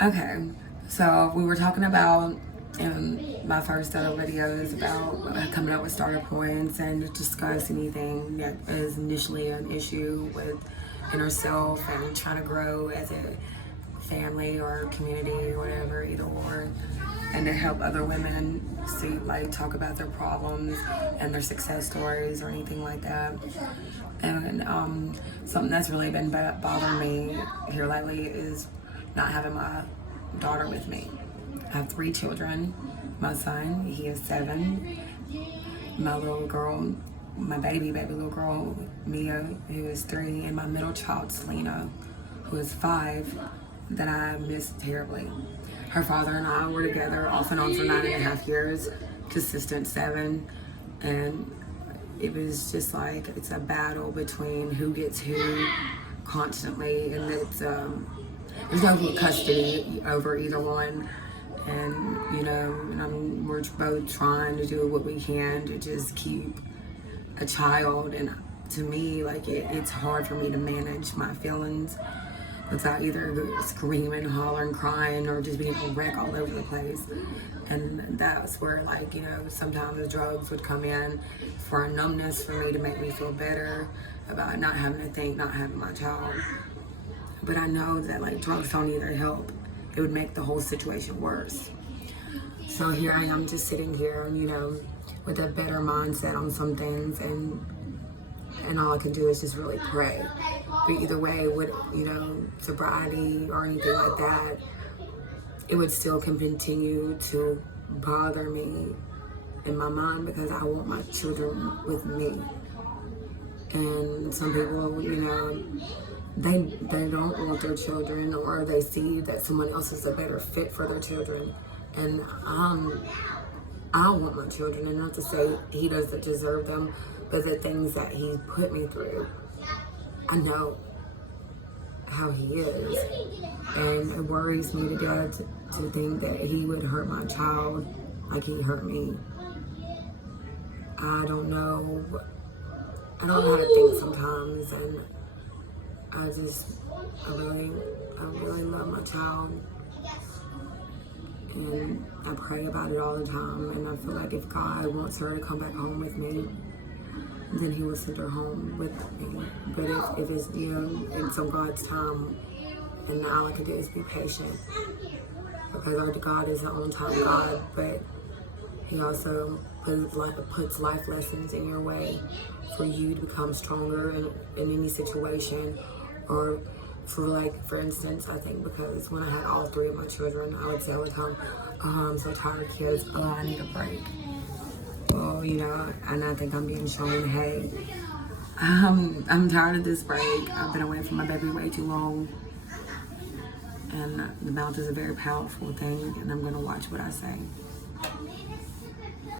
Okay, so we were talking about in my first set of videos about coming up with starter points and discuss anything that is initially an issue with inner self and trying to grow as a family or community or whatever, either or, and to help other women see, like, talk about their problems and their success stories or anything like that. And something that's really been bothering me here lately is not having my daughter with me. I have 3 children. My son, he is 7. My little girl, my baby little girl, Mia, who is 3, and my middle child, Selena, who is 5, that I miss terribly. Her father and I were together off and on for 9.5 years, consistent 7, and it was just like it's a battle between who gets who constantly, and there's no custody over either one. And we're both trying to do what we can to just keep a child. And to me, like it's hard for me to manage my feelings without either screaming, hollering, crying, or just being a wreck all over the place. And that's where, sometimes the drugs would come in for a numbness for me to make me feel better about not having to think, not having my child. But I know that, drugs don't either help. It would make the whole situation worse. So here I am just sitting here, with a better mindset on some things, and all I can do is just really pray. But either way, with sobriety or anything like that, it would still continue to bother me in my mind because I want my children with me. And some people, they don't want their children, or they see that someone else is a better fit for their children. And I want my children, and not to say he doesn't deserve them, but the things that he put me through, I know how he is, and it worries me to death to think that he would hurt my child like he hurt me. I don't know how to think sometimes, and I really love my child, and I pray about it all the time, and I feel like if God wants her to come back home with me, then he will send her home with me. But if it's, it's on God's time, and all I can do is be patient, because our God is an on-time God, but he also puts life lessons in your way for you to become stronger in any situation. Or for instance, I think because when I had all 3 of my children, I would say all the time, oh, I'm so tired of kids, oh, I need a break. Well, and I think I'm being shown, hey, I'm tired of this break. I've been away from my baby way too long. And the mouth is a very powerful thing, and I'm going to watch what I say.